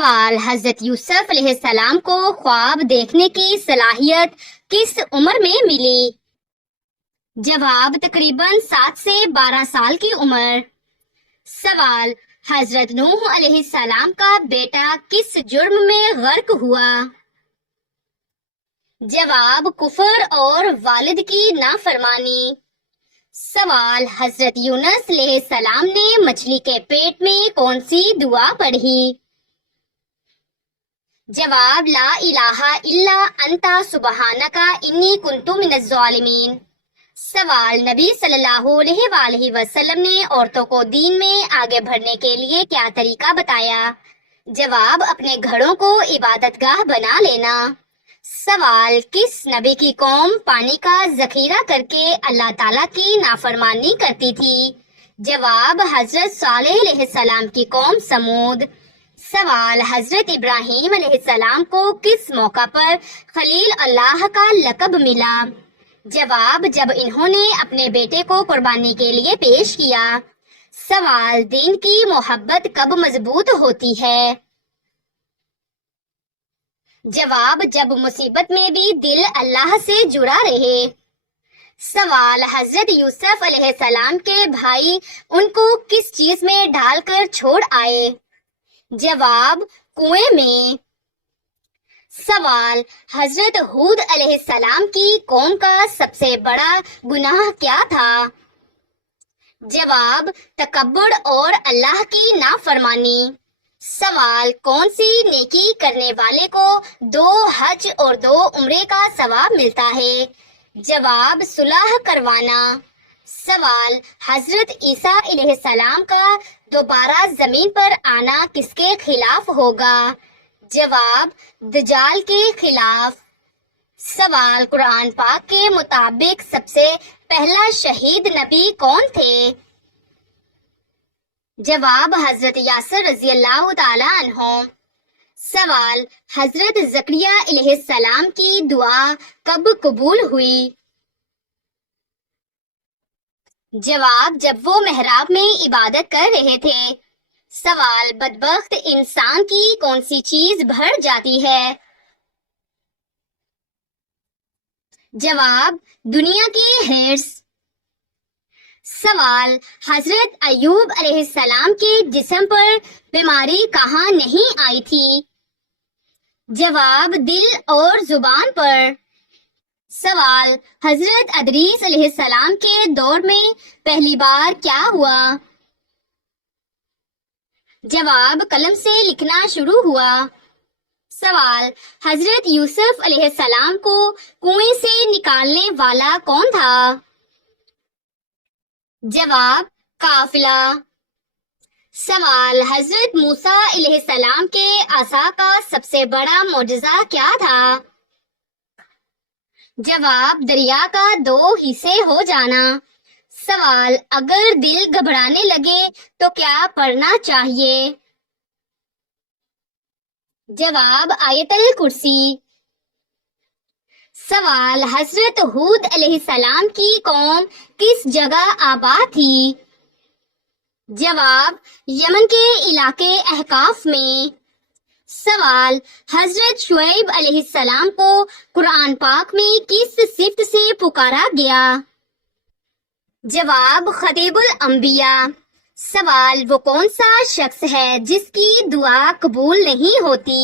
سوال: حضرت یوسف علیہ السلام کو خواب دیکھنے کی صلاحیت کس عمر میں ملی؟ جواب: تقریباً 7 سے 12 سال کی عمر۔ سوال: حضرت نوح علیہ السلام کا بیٹا کس جرم میں غرق ہوا؟ جواب: کفر اور والد کی نافرمانی۔ سوال: حضرت یونس علیہ السلام نے مچھلی کے پیٹ میں کون سی دعا پڑھی؟ جواب: لا الہ الا انت سبحانک انی کنت من الظالمین۔ سوال: نبی صلی اللہ علیہ وآلہ وسلم نے عورتوں کو دین میں آگے بڑھنے کے لیے کیا طریقہ بتایا؟ جواب: اپنے گھروں کو عبادت گاہ بنا لینا۔ سوال: کس نبی کی قوم پانی کا ذخیرہ کر کے اللہ تعالیٰ کی نافرمانی کرتی تھی؟ جواب: حضرت صالح علیہ السلام کی قوم سمود۔ سوال: حضرت ابراہیم علیہ السلام کو کس موقع پر خلیل اللہ کا لقب ملا؟ جواب: جب انہوں نے اپنے بیٹے کو قربانی کے لیے پیش کیا۔ سوال: دین کی محبت کب مضبوط ہوتی ہے؟ جواب: جب مصیبت میں بھی دل اللہ سے جڑا رہے۔ سوال: حضرت یوسف علیہ السلام کے بھائی ان کو کس چیز میں ڈال کر چھوڑ آئے؟ جواب: کنویں میں۔ سوال: حضرت ہود علیہ السلام کی قوم کا سب سے بڑا گناہ کیا تھا؟ جواب: تکبر اور اللہ کی نافرمانی۔ سوال: کون سی نیکی کرنے والے کو 2 حج اور 2 عمرے کا ثواب ملتا ہے؟ جواب: صلح کروانا۔ سوال: حضرت عیسیٰ علیہ السلام کا دوبارہ زمین پر آنا کس کے خلاف ہوگا؟ جواب: دجال کے خلاف۔ سوال: قرآن پاک کے مطابق سب سے پہلا شہید نبی کون تھے؟ جواب: حضرت یاسر رضی اللہ تعالی عنہ۔ سوال: حضرت زکریا علیہ السلام کی دعا کب قبول ہوئی؟ جواب: جب وہ محراب میں عبادت کر رہے تھے۔ سوال: بدبخت انسان کی کون سی چیز بڑھ جاتی ہے؟ جواب: دنیا کی ہرس۔ سوال: حضرت ایوب علیہ السلام کے جسم پر بیماری کہاں نہیں آئی تھی؟ جواب: دل اور زبان پر۔ سوال: حضرت ادریس علیہ السلام کے دور میں پہلی بار کیا ہوا؟ جواب: قلم سے لکھنا شروع ہوا۔ سوال: حضرت یوسف علیہ السلام کو کنویں سے نکالنے والا کون تھا؟ جواب: قافلہ۔ سوال: حضرت موسیٰ علیہ السلام کے عصا کا سب سے بڑا معجزہ کیا تھا؟ جواب: دریا کا 2 حصے ہو جانا۔ سوال: اگر دل گھبرانے لگے تو کیا پڑھنا چاہیے؟ جواب: آیت الکرسی۔ سوال: حضرت ہود علیہ السلام کی قوم کس جگہ آباد تھی؟ جواب: یمن کے علاقے احقاف میں۔ سوال: حضرت شعیب علیہ السلام کو قرآن پاک میں کس صفت سے پکارا گیا؟ جواب: خطیب الانبیاء۔ سوال: وہ کون سا شخص ہے جس کی دعا قبول نہیں ہوتی؟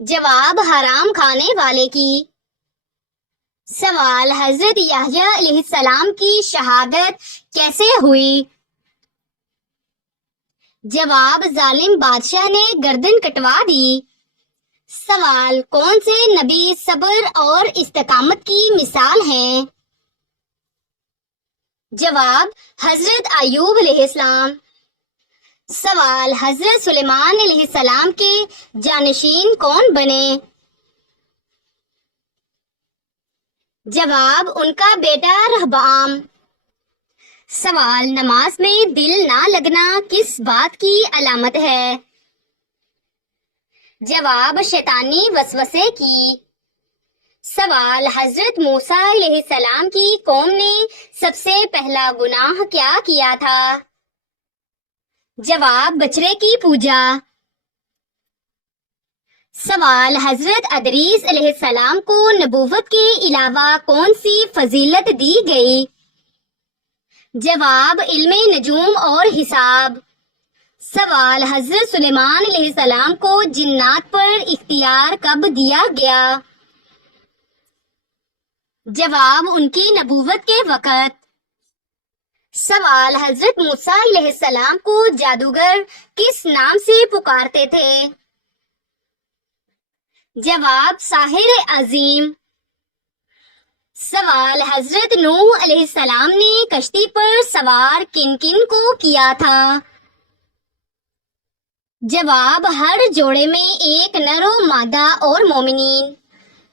جواب: حرام کھانے والے کی۔ سوال: حضرت یحییٰ علیہ السلام کی شہادت کیسے ہوئی؟ جواب: ظالم بادشاہ نے گردن کٹوا دی۔ سوال: کون سے نبی صبر اور استقامت کی مثال ہیں؟ جواب: حضرت ایوب علیہ السلام۔ سوال: حضرت سلیمان علیہ السلام کے جانشین کون بنے؟ جواب: ان کا بیٹا رہبعام۔ سوال: نماز میں دل نہ لگنا کس بات کی علامت ہے؟ جواب: شیطانی وسوسے کی۔ سوال: حضرت موسیٰ علیہ السلام کی قوم نے سب سے پہلا گناہ کیا کیا تھا؟ جواب بچڑے کی پوجا۔ سوال حضرت ادریس علیہ السلام کو نبوت کے علاوہ کون سی فضیلت دی گئی؟ جواب علم نجوم اور حساب۔ سوال حضرت سلیمان علیہ السلام کو جنات پر اختیار کب دیا گیا؟ جواب ان کی نبوت کے وقت۔ سوال حضرت موسیٰ علیہ السلام کو جادوگر کس نام سے پکارتے تھے؟ جواب ساحر عظیم۔ سوال حضرت نوح علیہ السلام نے کشتی پر سوار کن کن کو کیا تھا؟ جواب ہر جوڑے میں ایک نر و مادہ اور مومنین۔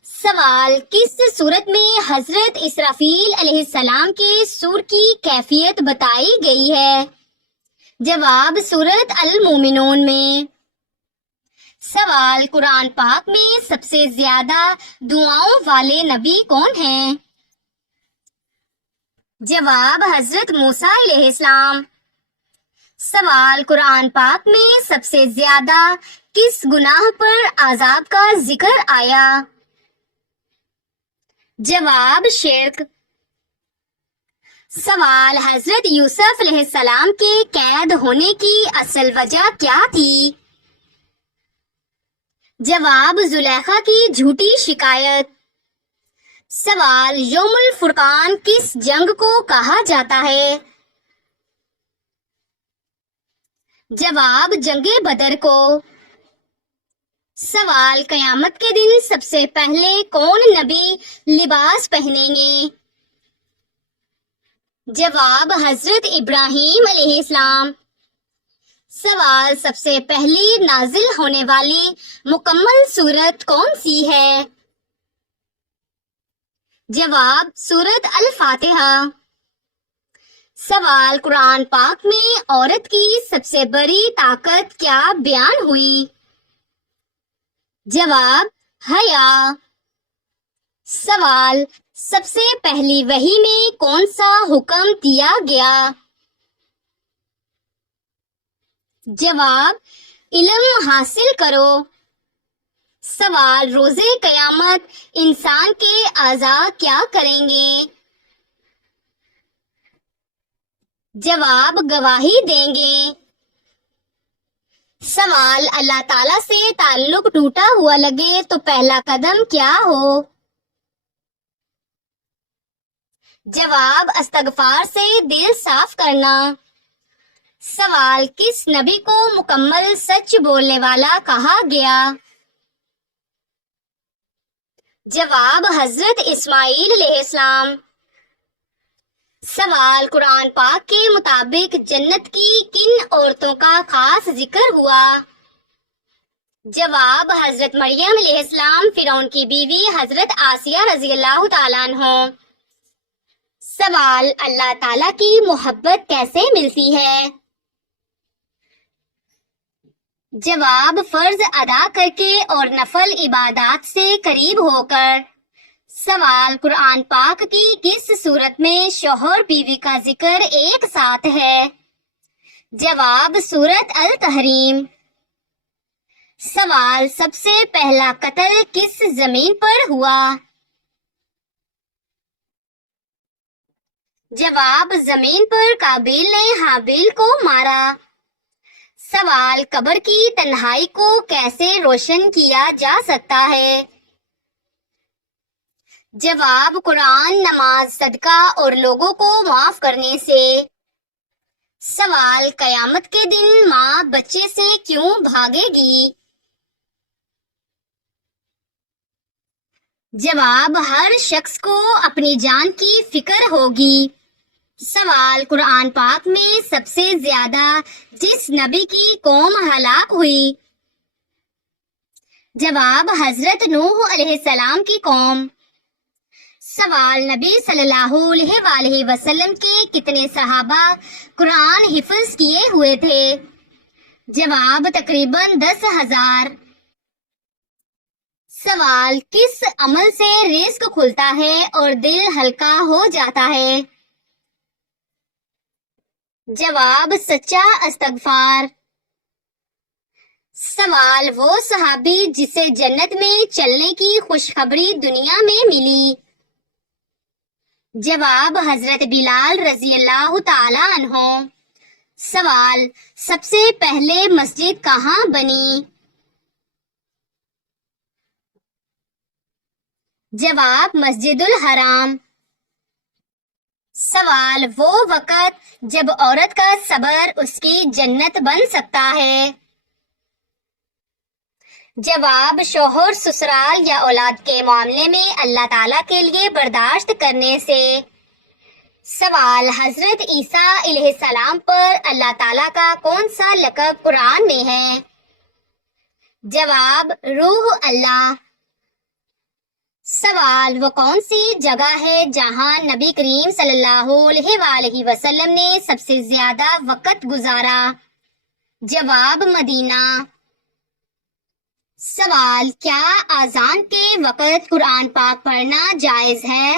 سوال کس صورت میں حضرت اسرافیل علیہ السلام کے سور کی کیفیت بتائی گئی ہے؟ جواب سورۃ المومنون میں۔ سوال قرآن پاک میں سب سے زیادہ دعاؤں والے نبی کون ہیں؟ جواب حضرت موسیٰ علیہ السلام۔ سوال قرآن پاک میں سب سے زیادہ کس گناہ پر عذاب کا ذکر آیا؟ جواب شرک۔ سوال حضرت یوسف علیہ السلام کے قید ہونے کی اصل وجہ کیا تھی؟ جواب زلیخا کی جھوٹی شکایت۔ سوال یوم الفرقان کس جنگ کو کہا جاتا ہے؟ جواب جنگ بدر کو۔ سوال قیامت کے دن سب سے پہلے کون نبی لباس پہنیں گے؟ جواب حضرت ابراہیم علیہ السلام۔ سوال سب سے پہلی نازل ہونے والی مکمل سورت کون سی ہے؟ جواب سورۃ الفاتحہ۔ سوال قرآن پاک میں عورت کی سب سے بڑی طاقت کیا بیان ہوئی؟ جواب حیا۔ سوال سب سے پہلی وحی میں کون سا حکم دیا گیا؟ جواب علم حاصل کرو۔ سوال روز قیامت انسان کے اعضاء کیا کریں گے؟ جواب گواہی دیں گے۔ سوال اللہ تعالیٰ سے تعلق ٹوٹا ہوا لگے تو پہلا قدم کیا ہو؟ جواب استغفار سے دل صاف کرنا۔ سوال کس نبی کو مکمل سچ بولنے والا کہا گیا؟ جواب حضرت اسماعیل علیہ السلام۔ سوال قرآن پاک کے مطابق جنت کی کن عورتوں کا خاص ذکر ہوا؟ جواب حضرت مریم علیہ السلام، فرعون کی بیوی حضرت آسیہ رضی اللہ تعالیٰ عنہ۔ سوال اللہ تعالیٰ کی محبت کیسے ملتی ہے؟ جواب فرض ادا کر کے اور نفل عبادات سے قریب ہو کر۔ سوال قرآن پاک کی کس صورت میں شوہر بیوی کا ذکر ایک ساتھ ہے؟ جواب سورۃ التحریم۔ سوال سب سے پہلا قتل کس زمین پر ہوا؟ جواب زمین پر قابیل نے حابیل کو مارا۔ سوال قبر کی تنہائی کو کیسے روشن کیا جا سکتا ہے؟ جواب قرآن، نماز، صدقہ اور لوگوں کو معاف کرنے سے۔ سوال قیامت کے دن ماں بچے سے کیوں بھاگے گی؟ جواب ہر شخص کو اپنی جان کی فکر ہوگی۔ سوال قرآن پاک میں سب سے زیادہ جس نبی کی قوم ہلاک ہوئی؟ جواب حضرت نوح علیہ السلام کی قوم۔ سوال نبی صلی اللہ علیہ وآلہ وسلم کے کتنے صحابہ قرآن حفظ کیے ہوئے تھے؟ جواب تقریباً 10,000۔ سوال کس عمل سے رزق کھلتا ہے اور دل ہلکا ہو جاتا ہے؟ جواب سچا استغفار۔ سوال وہ صحابی جسے جنت میں چلنے کی خوشخبری دنیا میں ملی۔ جواب حضرت بلال رضی اللہ تعالی عنہ۔ سوال سب سے پہلے مسجد کہاں بنی؟ جواب مسجد الحرام۔ سوال وہ وقت جب عورت کا صبر اس کی جنت بن سکتا ہے۔ جواب شوہر سسرال یا اولاد کے معاملے میں اللہ تعالیٰ کے لیے برداشت کرنے سے۔ سوال حضرت عیسیٰ علیہ السلام پر اللہ تعالیٰ کا کون سا لقب قرآن میں ہے؟ جواب روح اللہ۔ سوال وہ کون سی جگہ ہے جہاں نبی کریم صلی اللہ علیہ وآلہ وسلم نے سب سے زیادہ وقت گزارا؟ جواب مدینہ۔ سوال کیا اذان کے وقت قرآن پاک پڑھنا جائز ہے؟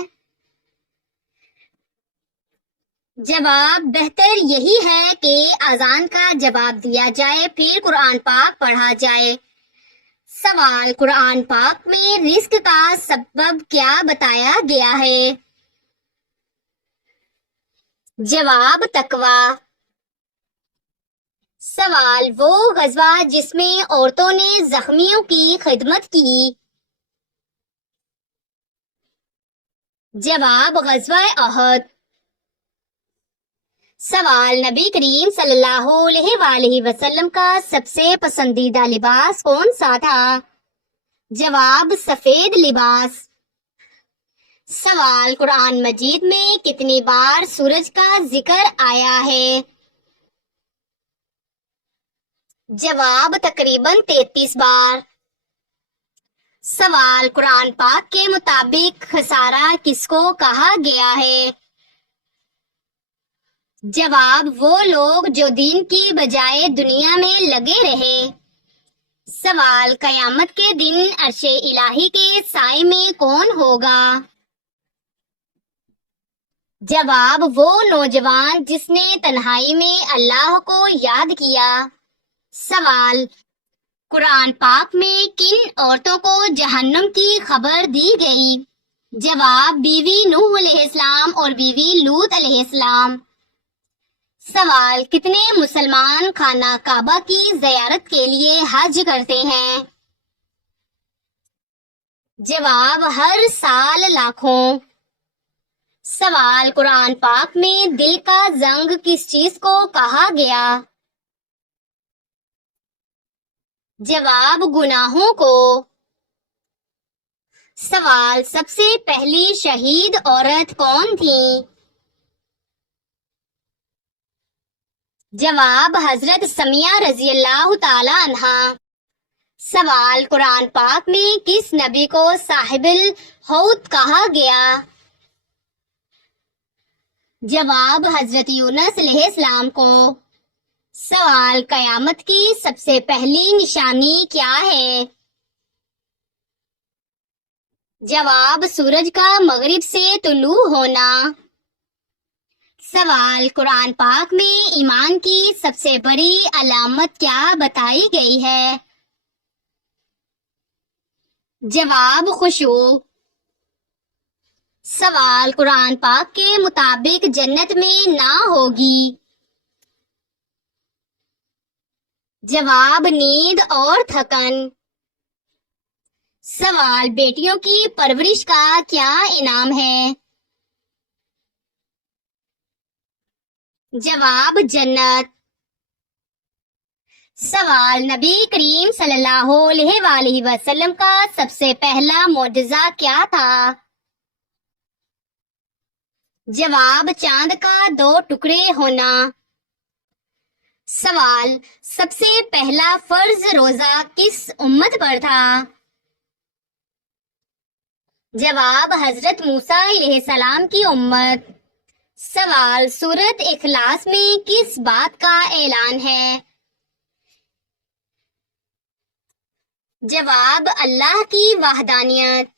جواب بہتر یہی ہے کہ اذان کا جواب دیا جائے پھر قرآن پاک پڑھا جائے۔ سوال قرآن پاک میں رزق کا سبب کیا بتایا گیا ہے؟ جواب تقویٰ۔ سوال وہ غزوہ جس میں عورتوں نے زخمیوں کی خدمت کی؟ جواب غزوہ احد۔ سوال نبی کریم صلی اللہ علیہ وآلہ وسلم کا سب سے پسندیدہ لباس کون سا تھا؟ جواب سفید لباس۔ سوال قرآن مجید میں کتنی بار سورج کا ذکر آیا ہے؟ جواب تقریباً 33 بار۔ سوال قرآن پاک کے مطابق خسارہ کس کو کہا گیا ہے؟ جواب وہ لوگ جو دین کی بجائے دنیا میں لگے رہے۔ سوال قیامت کے دن عرش الہی کے سائے میں کون ہوگا؟ جواب وہ نوجوان جس نے تنہائی میں اللہ کو یاد کیا۔ سوال قرآن پاک میں کن عورتوں کو جہنم کی خبر دی گئی؟ جواب بیوی نوح علیہ السلام اور بیوی لوط علیہ السلام۔ سوال کتنے مسلمان خانہ کعبہ کی زیارت کے لیے حج کرتے ہیں؟ جواب ہر سال لاکھوں۔ سوال قرآن پاک میں دل کا زنگ کس چیز کو کہا گیا؟ جواب گناہوں کو۔ سوال سب سے پہلی شہید عورت کون تھی؟ جواب حضرت سمیہ رضی اللہ تعالی عنہا۔ سوال قرآن پاک میں کس نبی کو صاحب الحوت کہا گیا؟ جواب حضرت یونس علیہ السلام کو۔ سوال قیامت کی سب سے پہلی نشانی کیا ہے؟ جواب سورج کا مغرب سے طلوع ہونا۔ سوال قرآن پاک میں ایمان کی سب سے بڑی علامت کیا بتائی گئی ہے؟ جواب خشوع۔ سوال قرآن پاک کے مطابق جنت میں نہ ہوگی؟ جواب نیند اور تھکن۔ سوال بیٹیوں کی پرورش کا کیا انعام ہے؟ جواب جنت۔ سوال نبی کریم صلی اللہ علیہ وآلہ وسلم کا سب سے پہلا معجزہ کیا تھا؟ جواب چاند کا 2 ٹکڑے ہونا۔ سوال سب سے پہلا فرض روزہ کس امت پر تھا؟ جواب حضرت موسیٰ علیہ السلام کی امت۔ سوال سورۃ اخلاص میں کس بات کا اعلان ہے؟ جواب اللہ کی وحدانیت۔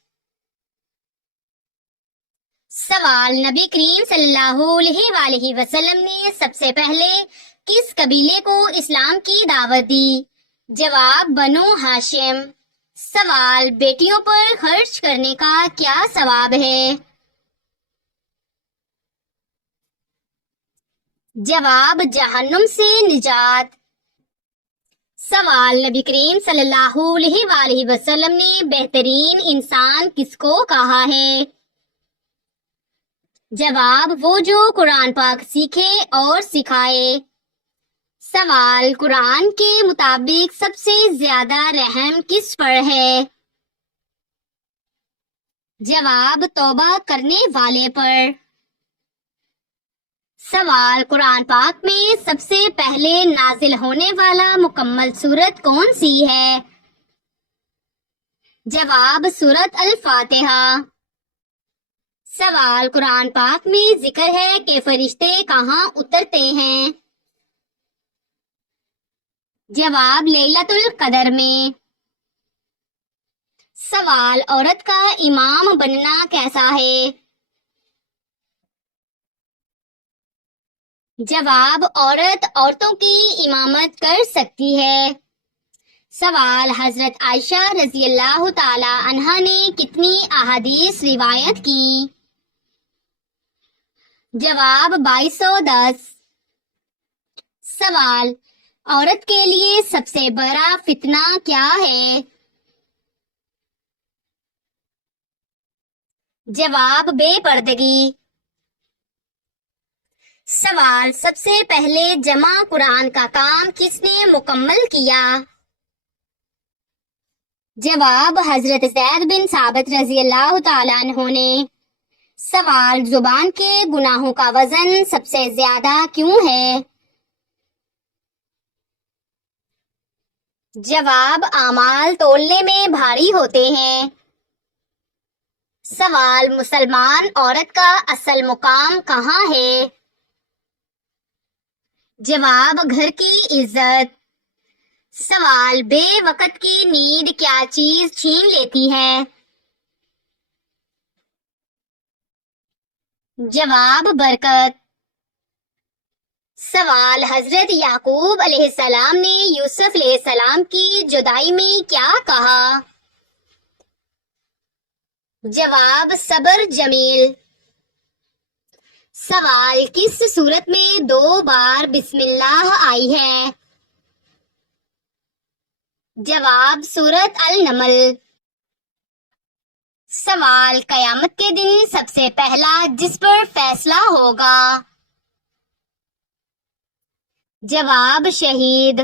سوال، نبی کریم صلی اللہ علیہ وآلہ وسلم نے سب سے پہلے کس قبیلے کو اسلام کی دعوت دی؟ جواب، بنو ہاشم۔ سوال، بیٹیوں پر خرچ کرنے کا کیا ثواب ہے؟ جواب، جہنم سے نجات۔ سوال، نبی کریم صلی اللہ علیہ وآلہ وسلم نے بہترین انسان کس کو کہا ہے؟ جواب، وہ جو قرآن پاک سیکھے اور سکھائے۔ سوال، قرآن کے مطابق سب سے زیادہ رحم کس پر ہے؟ جواب، توبہ کرنے والے پر۔ سوال، قرآن پاک میں سب سے پہلے نازل ہونے والا مکمل سورت کون سی ہے؟ جواب، سورت الفاتحہ۔ سوال، قرآن پاک میں ذکر ہے کہ فرشتے کہاں اترتے ہیں؟ جواب، لیلۃ القدر میں۔ سوال، عورت کا امام بننا کیسا ہے؟ جواب، عورت عورتوں کی امامت کر سکتی ہے۔ سوال، حضرت عائشہ رضی اللہ تعالی عنہا نے کتنی احادیث روایت کی؟ جواب، 2210۔ سوال، عورت کے لیے سب سے بڑا فتنہ کیا ہے؟ جواب، بے پردگی۔ سوال، سب سے پہلے جمع قرآن کا کام کس نے مکمل کیا؟ جواب، حضرت زید بن ثابت رضی اللہ تعالیٰ عنہ نے۔ سوال، زبان کے گناہوں کا وزن سب سے زیادہ کیوں ہے؟ جواب، اعمال تولنے میں بھاری ہوتے ہیں۔ سوال، مسلمان عورت کا اصل مقام کہاں ہے؟ جواب، گھر کی عزت۔ سوال، بے وقت کی نیند کیا چیز چھین لیتی ہے؟ جواب، برکت۔ سوال، حضرت یعقوب علیہ السلام نے یوسف علیہ السلام کی جدائی میں کیا کہا؟ جواب، صبر جمیل۔ سوال، کس سورت میں 2 بار بسم اللہ آئی ہے؟ جواب، سورت النمل۔ سوال، قیامت کے دن سب سے پہلا جس پر فیصلہ ہوگا؟ جواب، شہید۔